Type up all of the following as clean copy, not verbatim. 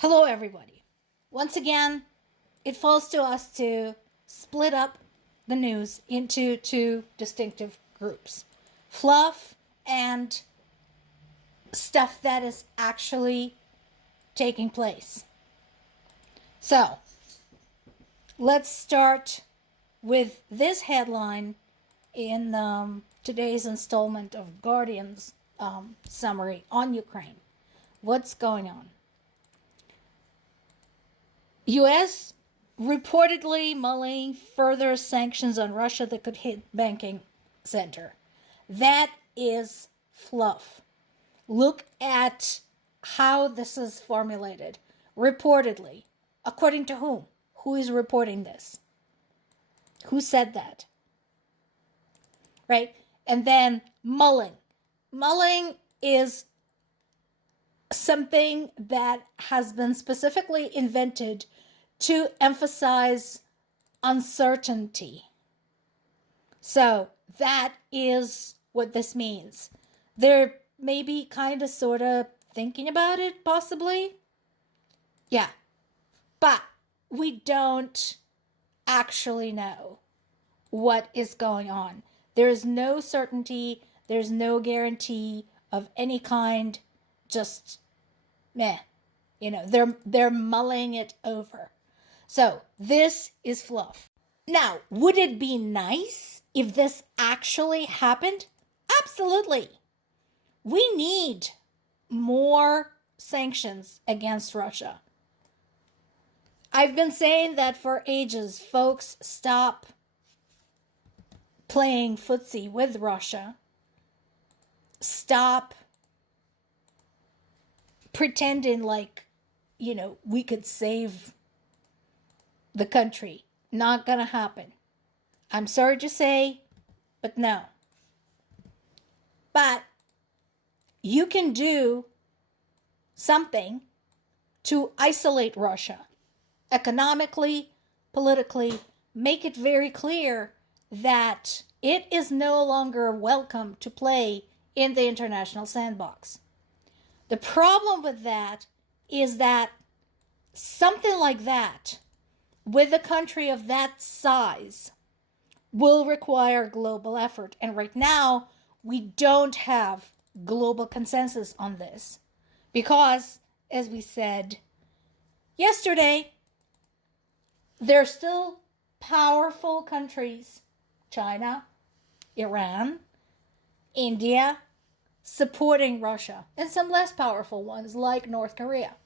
Hello, everybody. Once again, it falls to us to split up the news into two distinctive groups: fluff and stuff that is actually taking place. So, let's start with this headline in today's installment of Guardian's summary on Ukraine. What's going on? U.S. reportedly mulling further sanctions on Russia that could hit banking center. That is fluff. Look at how this is formulated. Reportedly. According to whom? Who is reporting this? Who said that? Right? And then mulling. Mulling is something that has been specifically invented to emphasize uncertainty. So that is what this means. They're maybe kind of sort of thinking about it, possibly. Yeah. But we don't actually know what is going on. There's no certainty. There's no guarantee of any kind. Just meh. You know, they're mulling it over. So this is fluff. Now, would it be nice if this actually happened? Absolutely. We need more sanctions against Russia. I've been saying that for ages. Folks, stop playing footsie with Russia. Stop pretending like, we could save the country. Not gonna happen. I'm sorry to say, but no. But you can do something to isolate Russia economically, politically, make it very clear that it is no longer welcome to play in the international sandbox. The problem with that is that something like that, with a country of that size, will require global effort. And right now, we don't have global consensus on this. Because, as we said yesterday, there are still powerful countries, China, Iran, India, supporting Russia, and some less powerful ones like North Korea,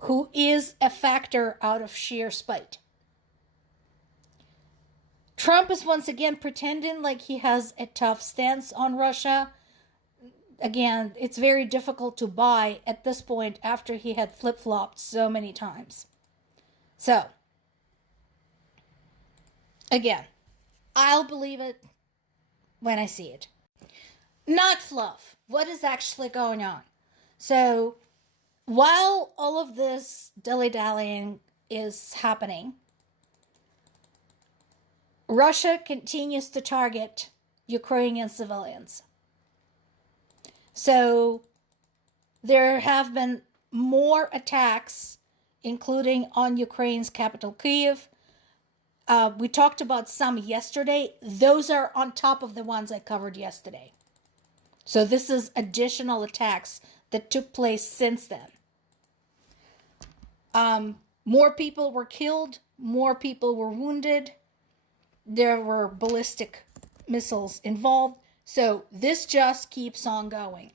who is a factor out of sheer spite. Trump is once again pretending like he has a tough stance on Russia. Again, it's very difficult to buy at this point after he had flip-flopped so many times. So, again, I'll believe it when I see it. Not fluff. What is actually going on? So, while all of this dilly-dallying is happening, Russia continues to target Ukrainian civilians. So, there have been more attacks, including on Ukraine's capital, Kyiv. We talked about some yesterday. Those are on top of the ones I covered yesterday. So this is additional attacks that took place since then. More people were killed. More people were wounded. There were ballistic missiles involved. So this just keeps on going.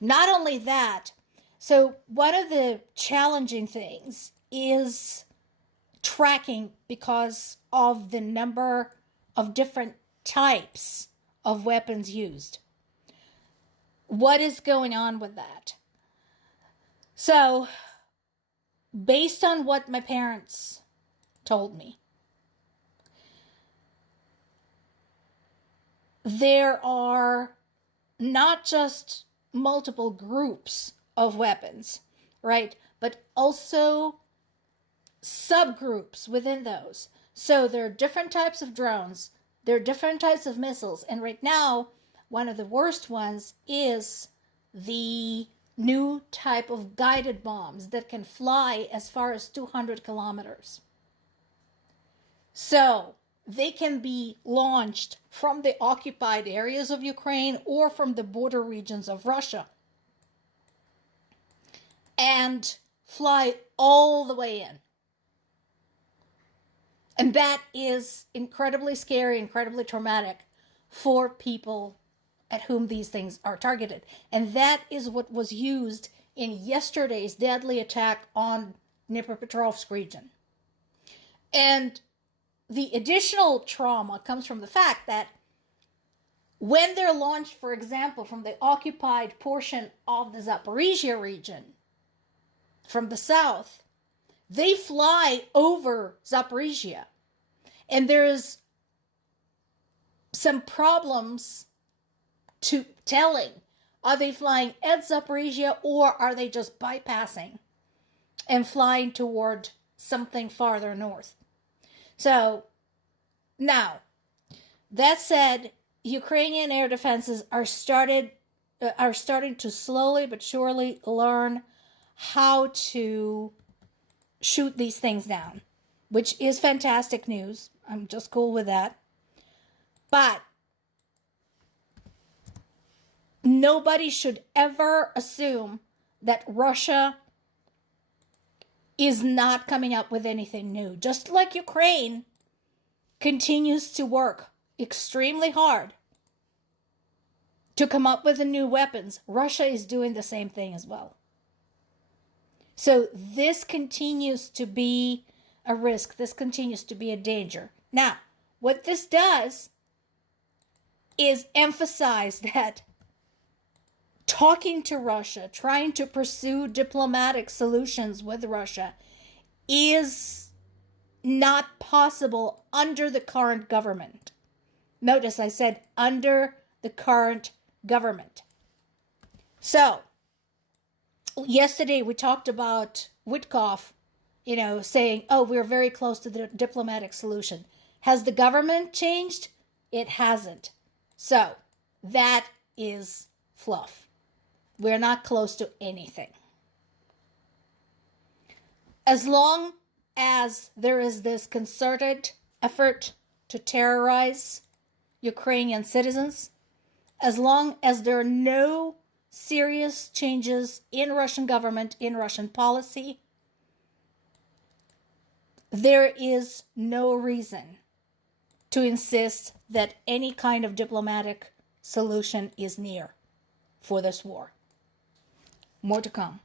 Not only that, so one of the challenging things is tracking because of the number of different types of weapons used. What is going on with that? So, based on what my parents told me, there are not just multiple groups of weapons, right? But also subgroups within those. So there are different types of drones, there are different types of missiles, and right now, one of the worst ones is the new type of guided bombs that can fly as far as 200 kilometers. So they can be launched from the occupied areas of Ukraine or from the border regions of Russia and fly all the way in. And that is incredibly scary, incredibly traumatic for people at whom these things are targeted. And that is what was used in yesterday's deadly attack on Dnipropetrovsk region. And the additional trauma comes from the fact that when they're launched, for example, from the occupied portion of the Zaporizhia region, from the south, they fly over Zaporizhia. And there's some problems to telling, are they flying at Zaporizhia or are they just bypassing and flying toward something farther north? So now, that said, Ukrainian air defenses are starting to slowly but surely learn how to shoot these things down, which is fantastic news. I'm just cool with that. But nobody should ever assume that Russia is not coming up with anything new. Just like Ukraine continues to work extremely hard to come up with the new weapons, Russia is doing the same thing as well. So this continues to be a risk. This continues to be a danger. Now, what this does is emphasize that talking to Russia, trying to pursue diplomatic solutions with Russia is not possible under the current government. Notice I said under the current government. So, yesterday we talked about Witkoff, saying, oh, we're very close to the diplomatic solution. Has the government changed? It hasn't. So, that is fluff. We're not close to anything. As long as there is this concerted effort to terrorize Ukrainian citizens, as long as there are no serious changes in Russian government, in Russian policy, there is no reason to insist that any kind of diplomatic solution is near for this war. More to come.